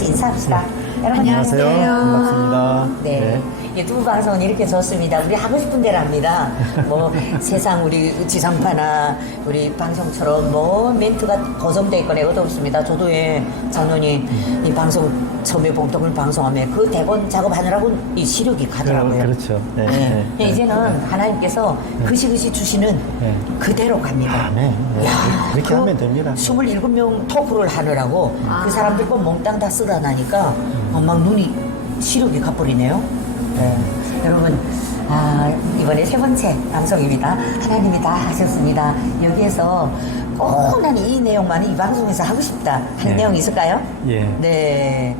같이 인사합시다. 여러분 안녕하세요. 반갑습니다. 네. 이 두 방송은 이렇게 좋습니다. 우리 하고 싶은 대로 합니다. 뭐 세상 우리 지상파나 우리 방송처럼 뭐 멘트가 고정돼 있거나 이것도 없습니다. 저도 작년에 이 방송 처음에 봉독을 방송하면 그 대본 작업하느라고 이 시력이 가더라고요. 그렇죠. 네. 네. 네. 이제는 하나님께서 그시그시 주시는 네. 그대로 갑니다. 아, 네. 네. 야, 그렇게 하면 됩니다. 27명 토크를 하느라고 그 사람들 거 몽땅 다 쓰다 나니까 막 눈이 시력이 가버리네요. 네. 여러분, 이번에 세 번째 방송입니다. 하나님이 다 하셨습니다. 여기에서 꼭 나는 이 내용만 이 방송에서 하고 싶다 하는 내용이 있을까요? 예. 네.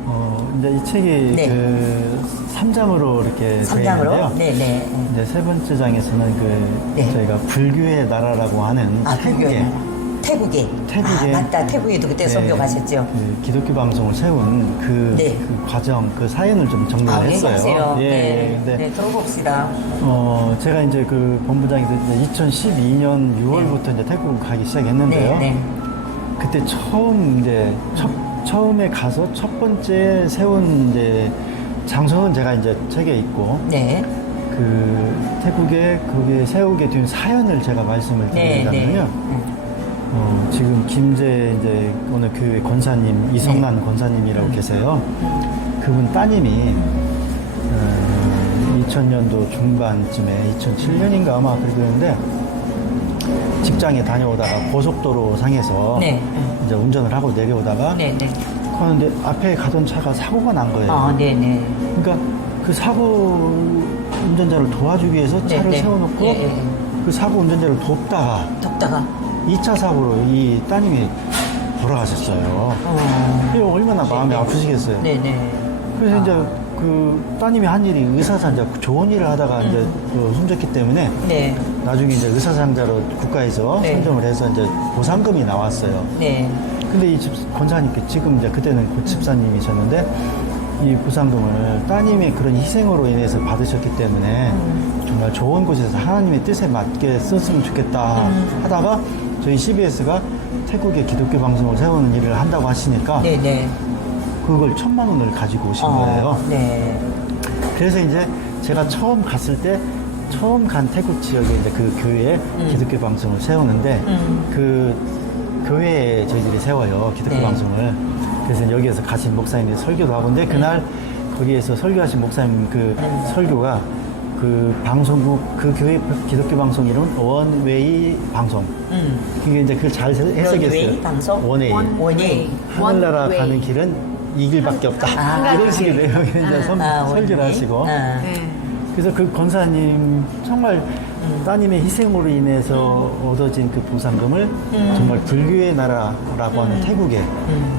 이제 이 책이 네. 그 3장으로 이렇게 되어 3장으로? 있는데요. 네네. 이제 세 번째 장에서는 네. 저희가 불교의 나라라고 하는 태국의 태국에. 맞다. 태국에도 그때 선교 가셨죠. 그 기독교 방송을 세운 그, 네. 그 과정, 그 사연을 좀 정리를 했어요. 얘기하세요. 예, 네. 근데 네, 들어봅시다. 제가 이제 그 본부장에서 이제 2012년 6월부터 이제 태국 가기 시작했는데요. 네. 그때 처음에 가서 첫 번째 세운 이제 장소는 제가 이제 책에 있고, 네. 그 태국에 그게 세우게 된 사연을 제가 말씀을 드리자면요. 지금 김제 이제 어느 교회 권사님 이성란 권사님이라고 계세요. 그분 따님이 2000년도 중반쯤에 2007년인가 아마 그랬는데 직장에 다녀오다가 고속도로 상에서 네. 이제 운전을 하고 내려오다가 네. 그런데 앞에 가던 차가 사고가 난 거예요. 네네. 그러니까 그 사고 운전자를 도와주기 위해서 차를 세워놓고 그 사고 운전자를 돕다가 2차 사고로 이 따님이 돌아가셨어요. 이거 얼마나 마음이 아프시겠어요. 네네. 그래서 이제 그 따님이 한 일이 의사상자 좋은 일을 하다가 이제 숨졌기 때문에 네. 나중에 이제 의사상자로 국가에서 선정을 해서 이제 보상금이 나왔어요. 네. 근데 이 권사님께 지금 이제 그때는 고집사님이셨는데 이 보상금을 따님의 그런 희생으로 인해서 받으셨기 때문에 정말 좋은 곳에서 하나님의 뜻에 맞게 썼으면 좋겠다 하다가 저희 CBS가 태국의 기독교 방송을 세우는 일을 한다고 하시니까 네네. 그걸 1,000만 원을 가지고 오신 거예요. 네. 그래서 이제 제가 처음 갔을 때 처음 간 태국 지역에 이제 그 교회에 기독교 방송을 세우는데 그 교회에 저희들이 세워요. 기독교 네. 방송을. 그래서 여기에서 가신 목사님들이 설교도 하고 근데 그날 거기에서 설교하신 목사님 그 설교가 그 방송국 그 교회 기독교 방송 이름 원웨이 방송. 그게 이제 그걸 잘 해석했어요. 원웨이 방송? 원웨이. 하늘나라 가는 길은 이 길밖에 없다. 이런 식의 내용의 이제 설교를 하시고. 그래서 그 권사님 정말 따님의 희생으로 인해서 얻어진 그 보상금을 정말 불교의 나라라고 하는 태국에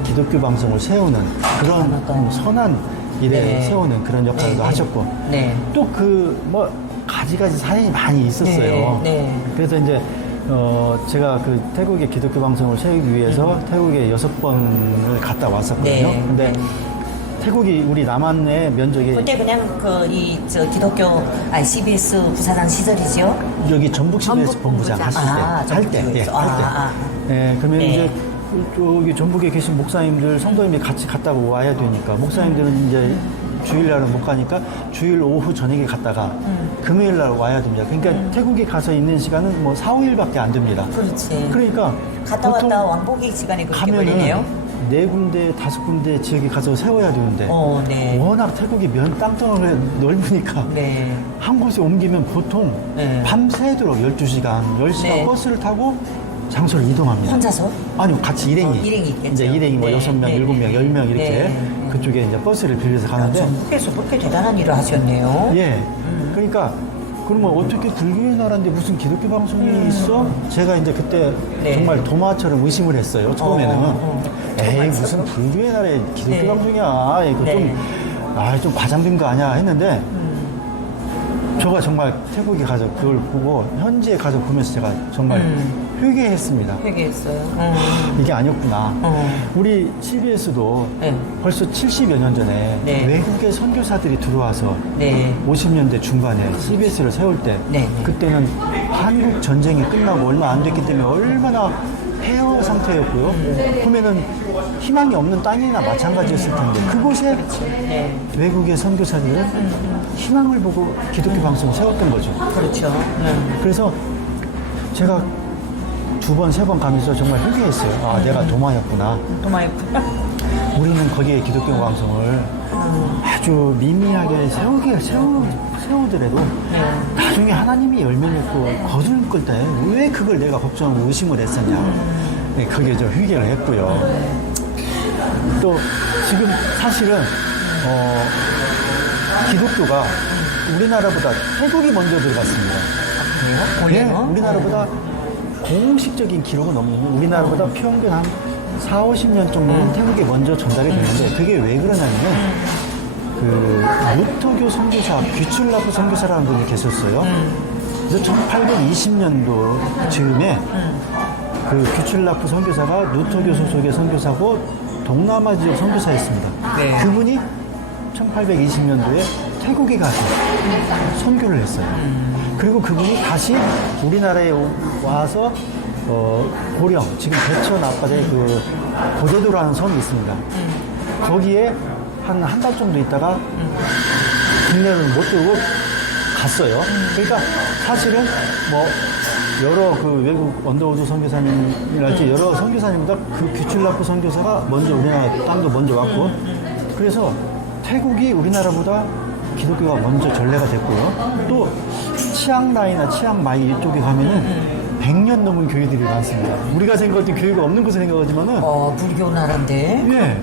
기독교 방송을 세우는 그런 선한 일에 세우는 그런 역할도 하셨고 또 그 뭐 가지가지 사연이 많이 있었어요. 그래서 이제 제가 그 태국의 기독교 방송을 세우기 위해서 태국에 6번을 갔다 왔었거든요. 근데 태국이 우리 남한의 면적이 그때 그냥 기독교 CBS 부사장 시절이죠? 여기 전북 CBS 본부장 하실 때 할 때. 네, 그러면 이제 저기 전북에 계신 목사님들 성도님이 같이 갔다가 와야 되니까 목사님들은 이제 주일날은 못 가니까 주일 오후 저녁에 갔다가 금요일날 와야 됩니다. 그러니까 태국에 가서 있는 시간은 뭐 4, 5일밖에 안 됩니다. 그렇지. 그러니까 갔다 왔다 왕복의 시간이 그렇게 걸리네요. 4군데, 5군데 지역에 가서 세워야 되는데 워낙 태국이 땅덩어리가 넓으니까 한 곳에 옮기면 보통 밤새도록 12시간, 10시간 버스를 타고 장소를 이동합니다. 혼자서? 아니요, 같이 일행이. 일행이 있겠죠. 이제 일행이 뭐 6명, 7명, 10명 이렇게 그쪽에 이제 버스를 빌려서 가는데. 전국에서 그렇게 대단한 일을 하셨네요. 예. 그러니까, 그러면 어떻게 불교의 나라인데 무슨 기독교 방송이 있어? 제가 이제 그때 정말 도마처럼 의심을 했어요. 처음에는. 에이, 무슨 불교의 나라에 기독교 방송이야. 이거 좀 과장된 거 아니야 했는데, 제가 정말 태국에 가서 그걸 보고 현지에 가서 보면서 제가 정말 회개했습니다. 회개했어요. 이게 아니었구나. 우리 CBS도 벌써 70여 년 전에 외국의 선교사들이 들어와서 50년대 중반에 CBS를 세울 때 그때는 한국 전쟁이 끝나고 얼마 안 됐기 때문에 얼마나 폐허 상태였고요. 보면은 희망이 없는 땅이나 마찬가지였을 텐데 그곳에 외국의 선교사들은 희망을 보고 기독교 방송을 세웠던 거죠. 그렇죠. 그래서 제가 2번, 3번 가면서 정말 회개했어요. 아, 내가 도마였구나. 도마였구나. 우리는 거기에 기독교 방송을 아주 미미하게 세우더라도 나중에 하나님이 열매를 맺고 거두는 걸 때 왜 그걸 내가 걱정하고 의심을 했었냐. 네, 거기에 저 회개를 했고요. 또 지금 사실은 기독교가 우리나라보다 태국이 먼저 들어갔습니다. 그래요? 네, 우리나라보다 공식적인 기록은 없는데 우리나라보다 평균 한 4, 50년 정도는 태국에 먼저 전달이 되는데 그게 왜 그러냐면은 그 루터교 선교사 귀출라프 선교사라는 분이 계셨어요. 그래서 1820년도 즈음에 그 귀출라프 선교사가 루터교 소속의 선교사고 동남아 지역 선교사였습니다. 네. 그분이 1820년도에 태국에 가서 선교를 했어요. 그리고 그분이 다시 우리나라에 와서 고령, 지금 대천 앞바다에 그 고대도라는 섬이 있습니다. 거기에 한 달 정도 있다가 국내를 못 들고 갔어요. 그러니까 사실은 뭐 여러 그 외국 언더우드 선교사님이랄지 여러 선교사님보다 그 귀출라프 선교사가 먼저 우리나라 땅도 먼저 왔고 그래서 태국이 우리나라보다 기독교가 먼저 전례가 됐고요. 또 치앙라이나 치앙마이 이쪽에 가면은 100년 넘은 교회들이 많습니다. 우리가 생각할 때 교회가 없는 것을 생각하지만은 불교 나라인데. 예.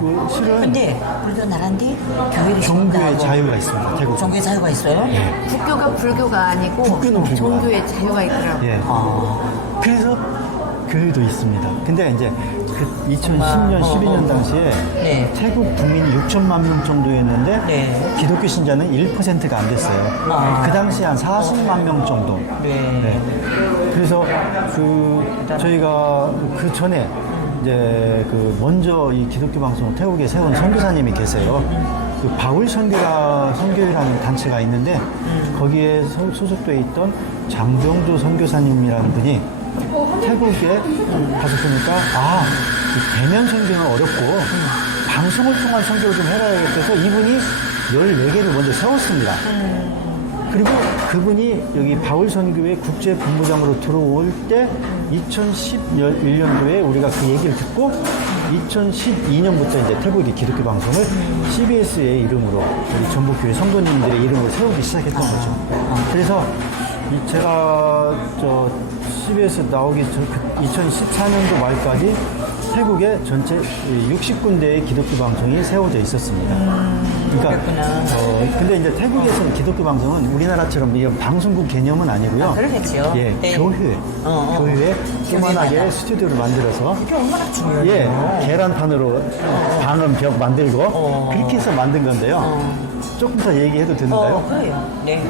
그 실은 근데 불교 나라인데 교회를 종교의 신다고. 자유가 있습니다. 태국. 종교의 자유가 있어요? 예. 국교가 불교가 아니고 국교는 불교가 종교의 자유가 있더라고요. 예. 그래서 교회도 있습니다. 근데 이제 그 2010년, 12년 당시에 네. 태국 국민이 6천만 명 정도였는데 네. 기독교 신자는 1%가 안 됐어요. 그 당시에 한 40만 명 정도. 네. 그래서 저희가 그 전에 이제 먼저 이 기독교 방송을 태국에 세운 선교사님이 계세요. 그 바울 선교회라는 단체가 있는데 거기에 소속돼 있던 장병조 선교사님이라는 분이 태국에 가서 보니까 이 대면 선교는 어렵고 방송을 통한 선교를 좀 해라야겠어서 이분이 14개를 먼저 세웠습니다. 그리고 그분이 여기 바울 선교회 국제 본부장으로 들어올 때 2011년도에 우리가 그 얘기를 듣고 2012년부터 이제 태국의 기독교 방송을 CBS의 이름으로 우리 전북교회 성도님들의 이름으로 세우기 시작했던 거죠. 그래서 제가 CBS 나오기 전 2014년도 말까지 태국에 전체 60군데의 기독교 방송이 세워져 있었습니다. 그러니까 근데 이제 태국에서는 기독교 방송은 우리나라처럼 이런 방송국 개념은 아니고요. 그러겠죠. 예, 네. 교회에 조그만하게 교회마다. 스튜디오를 만들어서 그게 얼마나 중요해요. 예, 계란판으로 방음 벽 만들고 그렇게 해서 만든 건데요. 조금 더 얘기해도 되는가요? 그래요. 네.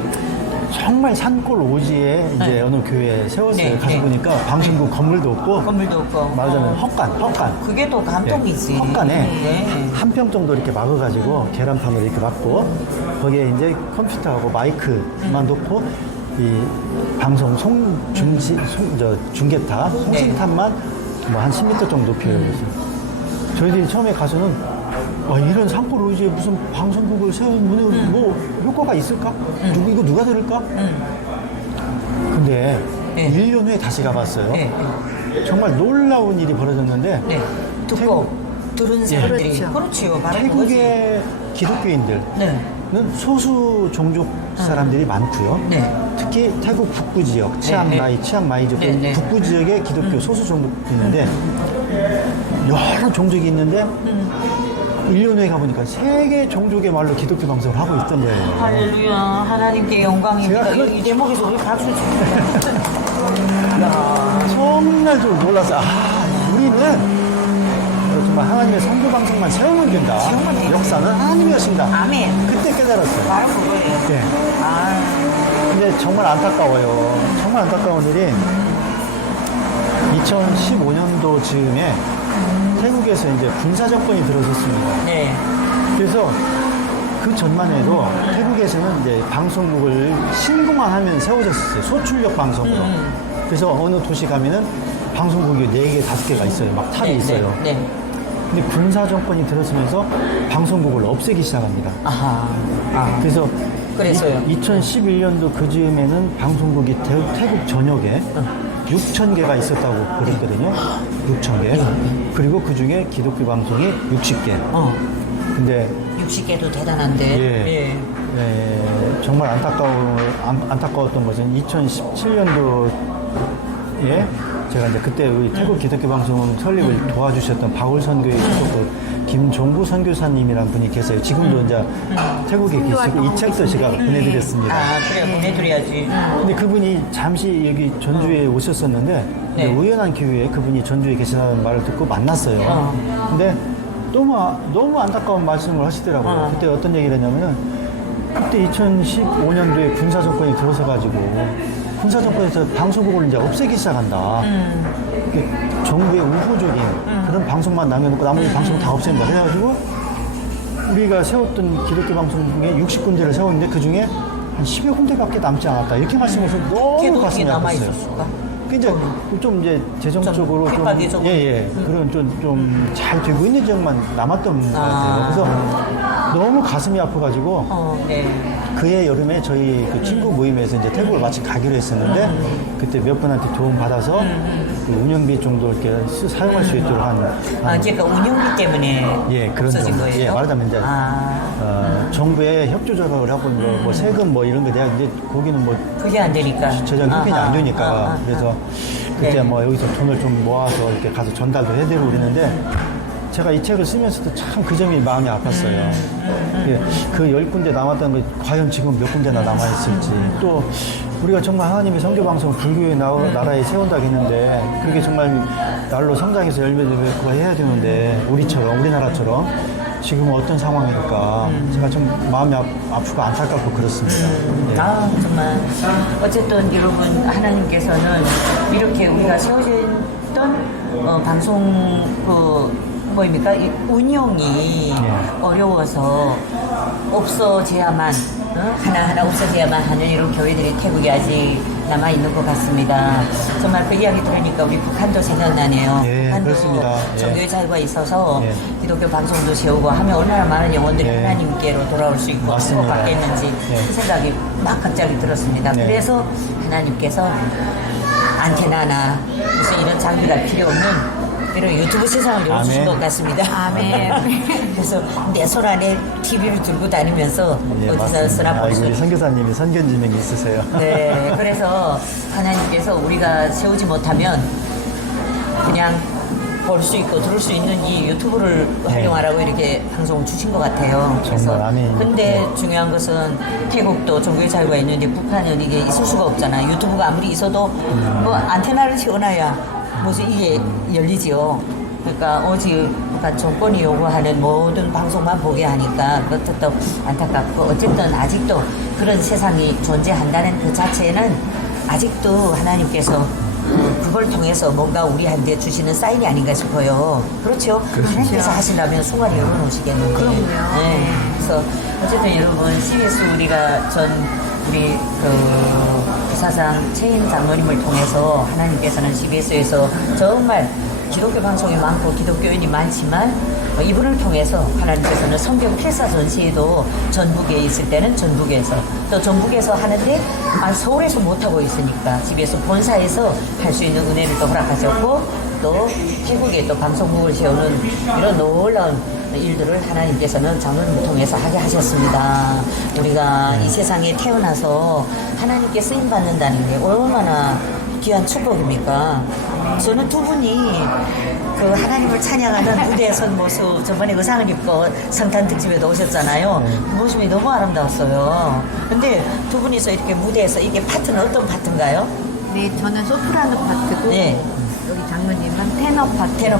정말 산골 오지에 이제 어느 교회에 세웠어요. 네, 가서 네. 보니까 방송국 건물도 없고 건물도 없고. 말하자면 헛간. 그게 또 감동이지. 헛간에 네. 한 평 정도 이렇게 막아가지고 계란판으로 이렇게 막고 거기에 이제 컴퓨터하고 마이크만 놓고 이 방송 중계탑, 송신탑만 뭐 한 10m 정도 높여요. 그래서 저희들이 처음에 가서는 이런 산골 오지에 무슨 방송국을 세우면 뭐 효과가 있을까? 이거 누가 들을까? 근데 네. 1년 후에 다시 가봤어요. 네. 정말 놀라운 일이 벌어졌는데 네. 듣고 들은 사람들이. 그렇죠. 그렇지요. 바로 태국의 기독교인들은 네. 소수 종족 사람들이 많고요. 네. 특히 태국 북부 지역, 치앙마이 지역 네, 네. 북부 지역에 기독교 소수 종족이 있는데 여러 종족이 있는데 1년 후에 가보니까 3개 종족의 말로 기독교 방송을 하고 있던 거예요. 할렐루야. 하나님께 영광입니다. 제가 이 대목에서 우리 박수 칩니다. 정말 좀 놀라서 우리는 정말 하나님의 선교 방송만 세우면 된다. 세우면 돼요. 역사는 하나님이 하신다. 아멘. 그때 깨달았어요. 바로 그거예요. 네. 아, 근데 정말 안타까워요. 정말 안타까운 일이 2015년도 즈음에 태국에서 이제 군사 정권이 들어섰습니다. 네. 그래서 그 전만 해도 태국에서는 이제 방송국을 신고만 하면 세워졌었어요. 소출력 방송으로. 그래서 어느 도시 가면은 방송국이 4개, 5개가 있어요. 막 탑이 있어요. 네. 근데 군사 정권이 들어서면서 방송국을 없애기 시작합니다. 아하. 아. 그래서요. 2011년도 그 즈음에는 방송국이 태국 전역에 6,000개가 있었다고 그랬거든요. 6,000개. 그리고 그 중에 기독교 방송이 60개. 근데 60개도 대단한데. 예. 정말 안타까웠던 것은 2017년도에 제가 이제 그때 우리 태국 기독교 방송 설립을 도와주셨던 바울 선교회 소속 김종구 선교사님이라는 분이 계세요. 지금도 이제 태국에 계시고 이 책도 제가 보내드렸습니다. 아, 그래, 보내드려야지. 근데 그분이 잠시 여기 전주에 오셨었는데 네. 우연한 기회에 그분이 전주에 계시다는 말을 듣고 만났어요. 근데 너무 안타까운 말씀을 하시더라고요. 그때 어떤 얘기를 했냐면은 그때 2015년도에 군사 정권이 들어서가지고 군사 정권에서 방송국을 이제 없애기 시작한다. 정부의 우호적인 그런 방송만 남겨놓고 나머지 방송은 다 없앤다. 그래가지고 우리가 세웠던 기독교 방송 중에 60군데를 세웠는데 그 중에 한 10여 군데밖에 남지 않았다. 이렇게 말씀해서 너무 가슴이 아팠어요. 그 이제 좀 이제 재정적으로 좀 그런 좀 잘 되고 있는 지역만 남았던 것 같아요. 그래서 너무 가슴이 아파가지고 그해 여름에 저희 그 친구 모임에서 이제 태국을 마침 가기로 했었는데 그때 몇 분한테 도움 받아서 그 운영비 정도 이렇게 사용할 수 있도록 그러니까 운영비 때문에 그런 없어진 정도. 거예요? 말하자면 이제 정부에 협조 조각을 하고 뭐 세금 뭐 이런 거 내가 이제 거기는 뭐 그게 안 되니까 재정 형편이 안 되니까 그래서 그때 뭐 여기서 돈을 좀 모아서 이렇게 가서 전달도 해드리고 그랬는데 제가 이 책을 쓰면서도 참 그 점이 마음이 아팠어요. 그 10군데 남았다는 게 과연 지금 몇 군데나 남아있을지 또 우리가 정말 하나님의 선교방송을 불교의 나라에 세운다고 했는데 그게 정말 날로 성장해서 열매를 맺고 해야 되는데 우리나라처럼 지금은 어떤 상황일까 제가 좀 마음이 아프고 안타깝고 그렇습니다. 정말 어쨌든 여러분 하나님께서는 이렇게 우리가 세워졌던 방송 뭐입니까? 이 운영이 어려워서 없어져야만 하나하나 없어져야만 하는 이런 교회들이 태국에 아직 남아있는 것 같습니다. 정말 그 이야기 들으니까 우리 북한도 생각나네요. 북한도 그렇습니다. 종교의 자유가 있어서 기독교 방송도 세우고 하면 얼마나 많은 영혼들이 하나님께로 돌아올 수 있고 축복받겠는지 그 생각이 막 갑자기 들었습니다. 그래서 하나님께서 안테나나 무슨 이런 장비가 필요 없는 이런 유튜브 세상을 열어주신 것 같습니다. 아멘. 그래서 내 손 안에 TV를 들고 다니면서 어디서나 볼 수 우리 선교사님이 선견지명이 있으세요. 네, 그래서 하나님께서 우리가 세우지 못하면 그냥 볼 수 있고 들을 수 있는 이 유튜브를 활용하라고 이렇게 방송을 주신 것 같아요. 그래서 근데 중요한 것은 태국도 종교의 자유가 있는데 북한은 이게 있을 수가 없잖아요. 유튜브가 아무리 있어도 뭐 안테나를 씌워놔야 무슨 이게 열리지요. 그러니까 오직 북한 정권이 요구하는 모든 방송만 보게 하니까 그것도 안타깝고 어쨌든 아직도 그런 세상이 존재한다는 그 자체는 아직도 하나님께서 그걸 통해서 뭔가 우리한테 주시는 사인이 아닌가 싶어요. 그렇죠? 하나님께서 하신다면 송아리 열어놓으시겠는데. 그럼요. 네. 그래서 어쨌든 여러분 CBS 우리가 우리 부사장 최인 장로님을 통해서 하나님께서는 CBS에서 정말 기독교 방송이 많고 기독교인이 많지만 이분을 통해서 하나님께서는 성경 필사 전시회도 전북에 있을 때는 전북에서 또 전북에서 하는데 서울에서 못하고 있으니까 집에서 본사에서 할 수 있는 은혜를 또 허락하셨고 또 태국에 또 방송국을 세우는 이런 놀라운 일들을 하나님께서는 장로님을 통해서 하게 하셨습니다. 우리가 이 세상에 태어나서 하나님께 쓰임받는다는 게 얼마나 귀한 축복입니까? 저는 두 분이 그 하나님을 찬양하는 무대에 선 모습 저번에 의상을 입고 성탄 특집에도 오셨잖아요. 그 모습이 너무 아름다웠어요. 근데 두 분이서 이렇게 무대에서 이게 파트는 어떤 파트인가요? 네, 저는 소프라노 파트고 여기 장로님은 테너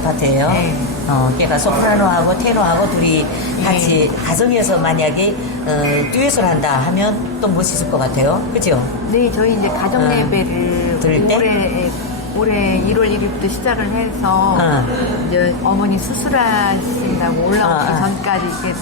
파트예요. 네. 걔가 소프라노하고 테너하고 둘이 같이 가정에서 만약에 듀엣을 한다 하면 또 멋있을 것 같아요. 그죠? 네, 저희 이제 가정 예배를 들을 때? 올해 1월 1일부터 시작을 해서 이제 어머니 수술하신다고 올라오기 전까지 이렇게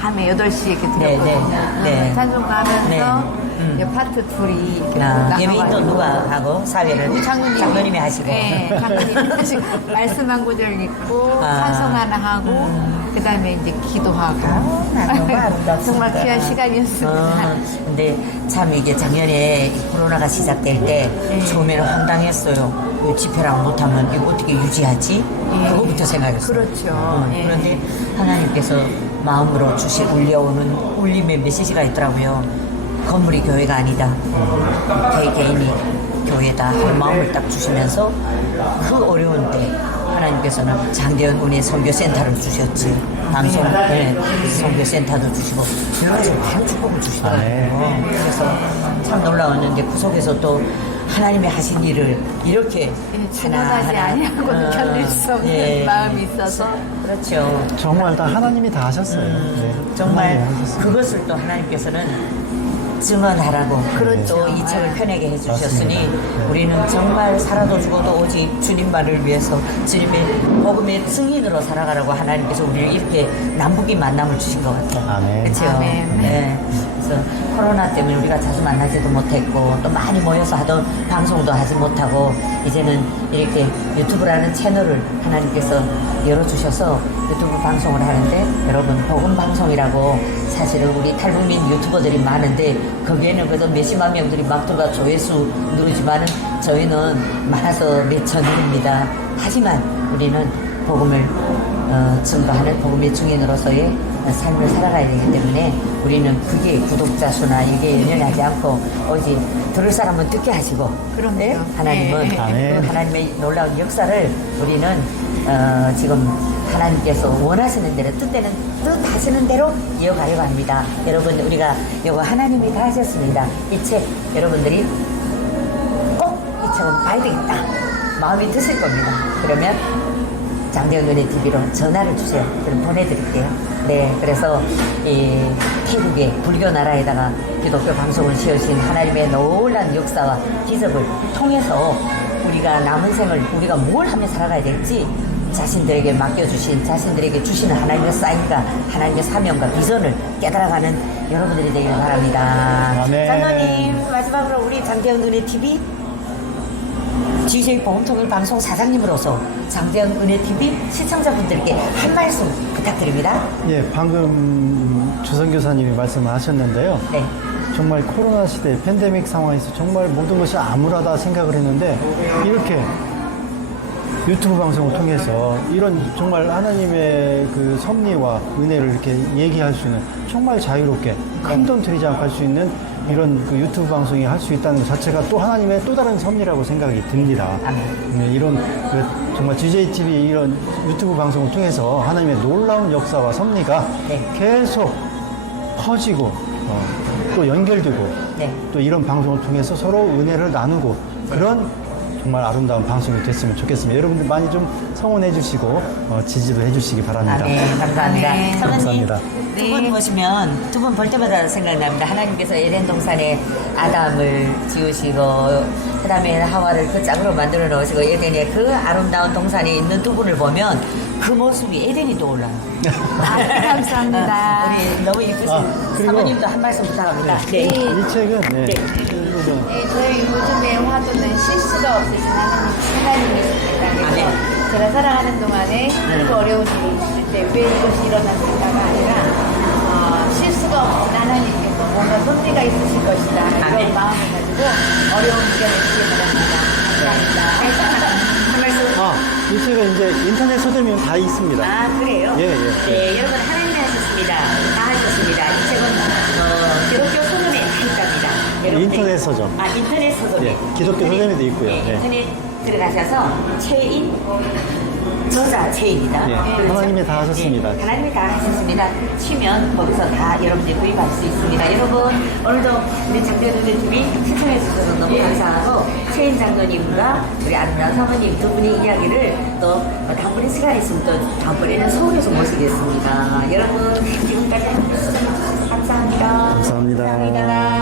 밤에 8시에 이렇게 드렸거든요. 찬송가 하면서 이제 파트 2이 이렇게 예매인 또 누가 하고 사회를 우리 장로님이 하시고. 네, 장로님이 하시고 말씀 한 구절 읽고 찬송 하나 하고 그다음에 이제 기도하고 너무 아름답습니다. 정말 귀한 시간이었습니다. 근데 참 이게 작년에 코로나가 시작될 때 처음에는 황당했어요. 이 집회랑 못하면 이거 어떻게 유지하지? 그거부터 생각했어요. 그렇죠. 예. 그런데 하나님께서 마음으로 올려오는 울림의 메시지가 있더라고요. 건물이 교회가 아니다. 개인이 교회다 하는 마음을 딱 주시면서 그 어려운 때 하나님께서는 장대현 은혜 선교센터를 주셨지. 방송, 선교센터도 주시고 여러 가지 많은 축복을 주시더라고요. 그래서 참 놀라웠는데 그 속에서 또 하나님의 하신 일을 이렇게 지나가지 아니하고는 견딜 수 없는 마음이 있어서 그렇죠. 정말 다 하나님이 다 하셨어요. 네. 정말 하나님이 하셨어요. 그것을 또 하나님께서는 증언하라고 또 이 책을 펴내게 해주셨으니 맞습니다. 우리는 정말 살아도 죽어도 오직 주님만을 위해서 주님의 복음의 증인으로 살아가라고 하나님께서 우리를 이렇게 남북이 만남을 주신 것 같아요. 아멘. 그렇죠. 아멘. 네. 그래서 코로나 때문에 우리가 자주 만나지도 못했고 또 많이 모여서 하던 방송도 하지 못하고 이제는 이렇게 유튜브라는 채널을 하나님께서 열어주셔서 유튜브 방송을 하는데 여러분 복음 방송이라고 사실은 우리 탈북민 유튜버들이 많은데 거기에는 그래도 몇십만 명들이 막 들어가 조회수 누르지만은 저희는 많아서 몇천 명입니다. 하지만 우리는 복음을 증거하는 복음의 증인으로서의 삶을 살아가야 되기 때문에 우리는 그게 구독자 수나 이게 연연하지 않고 오직 들을 사람은 듣게 하시고 그럼요. 네? 하나님은 네. 그 하나님의 놀라운 역사를 우리는 지금 하나님께서 원하시는 대로 뜻하시는 대로 이어가려고 합니다. 여러분 우리가 이거 하나님이 다 하셨습니다. 이 책 여러분들이 꼭 이 책은 봐야 되겠다 마음이 드실 겁니다. 그러면 장대현 은혜 TV로 전화를 주세요. 그럼 보내드릴게요. 네, 그래서 이 태국의 불교 나라에다가 기독교 방송을 씌우신 하나님의 놀라운 역사와 기적을 통해서 우리가 남은 생을 우리가 뭘 하며 살아가야 될지 자신들에게 맡겨주신 자신들에게 주시는 하나님의 사인과 하나님의 사명과 비전을 깨달아가는 여러분들이 되길 바랍니다. 아멘. 장로님 마지막으로 우리 장대현 은혜 TV GJ 보험통일 방송 사장님으로서 장대현 은혜TV 시청자분들께 한 말씀 부탁드립니다. 예, 방금 주선교사님이 말씀하셨는데요. 네. 정말 코로나 시대 팬데믹 상황에서 정말 모든 것이 암울하다 생각을 했는데 이렇게 유튜브 방송을 통해서 이런 정말 하나님의 그 섭리와 은혜를 이렇게 얘기할 수 있는 정말 자유롭게 큰 돈 들이지 않고 할 수 있는 이런 그 유튜브 방송이 할 수 있다는 것 자체가 또 하나님의 또 다른 섭리라고 생각이 듭니다. 네, 이런 그 정말 GJTV 이런 유튜브 방송을 통해서 하나님의 놀라운 역사와 섭리가 계속 퍼지고 또 연결되고 또 이런 방송을 통해서 서로 은혜를 나누고 그런 정말 아름다운 방송이 됐으면 좋겠습니다. 여러분들 많이 좀 성원해 주시고 지지도 해 주시기 바랍니다. 네, 감사합니다. 네. 감사합니다. 두 분 보시면 두 분 볼 때마다 생각납니다. 하나님께서 에덴 동산에 아담을 지으시고 그 다음에 하와를 그 짝으로 만들어 놓으시고 에덴의 그 아름다운 동산에 있는 두 분을 보면 그 모습이 에덴이 떠올라요. 감사합니다. 우리 너무 이쁘신 그리고- 사모님도 한 말씀 부탁합니다. 네. 이 책은 네, 저희 요즘에 화두는 실수가 없으신 하나님이십니다. 그래서 제가 살아가는 동안에 그 어려운 일이 있을 때 왜 이것이 일어났을까가 아니라 실수가 없으신 하나님께서 뭔가 섭리가 있으실 것이다 이런 마음을 가지고 어려운 견디시기 바랍니다. 감사합니다. 한 말씀. 이 책은 이제 인터넷 서점이면 다 있습니다. 아, 그래요? 예. 네, 여러분, 하나님이 하셨습니다. 다 하셨습니다. 이 책은, 기독교 서점에 다 있답니다. 여러분들이- 인터넷 서점. 아, 인터넷 서점에. 예, 기독교 서점에도 있고요. 네, 예. 인터넷 들어가셔서, 최인, 저자 최인이다. 예, 하나님이 다 하셨습니다. 예, 하나님이 다 하셨습니다. 치면 거기서 다 여러분들이 구입할 수 있습니다. 여러분, 오늘도 우리 장대현 TV 시청해 주셔서 너무 감사하고, 최인 장로님과 우리 아름다운 사모님 두 분의 이야기를 또 다음번에 시간 있으면 또 다음번에는 서울에서 모시겠습니다. 여러분, 지금까지 함께 해주셔서 감사합니다. 감사합니다. 감사합니다.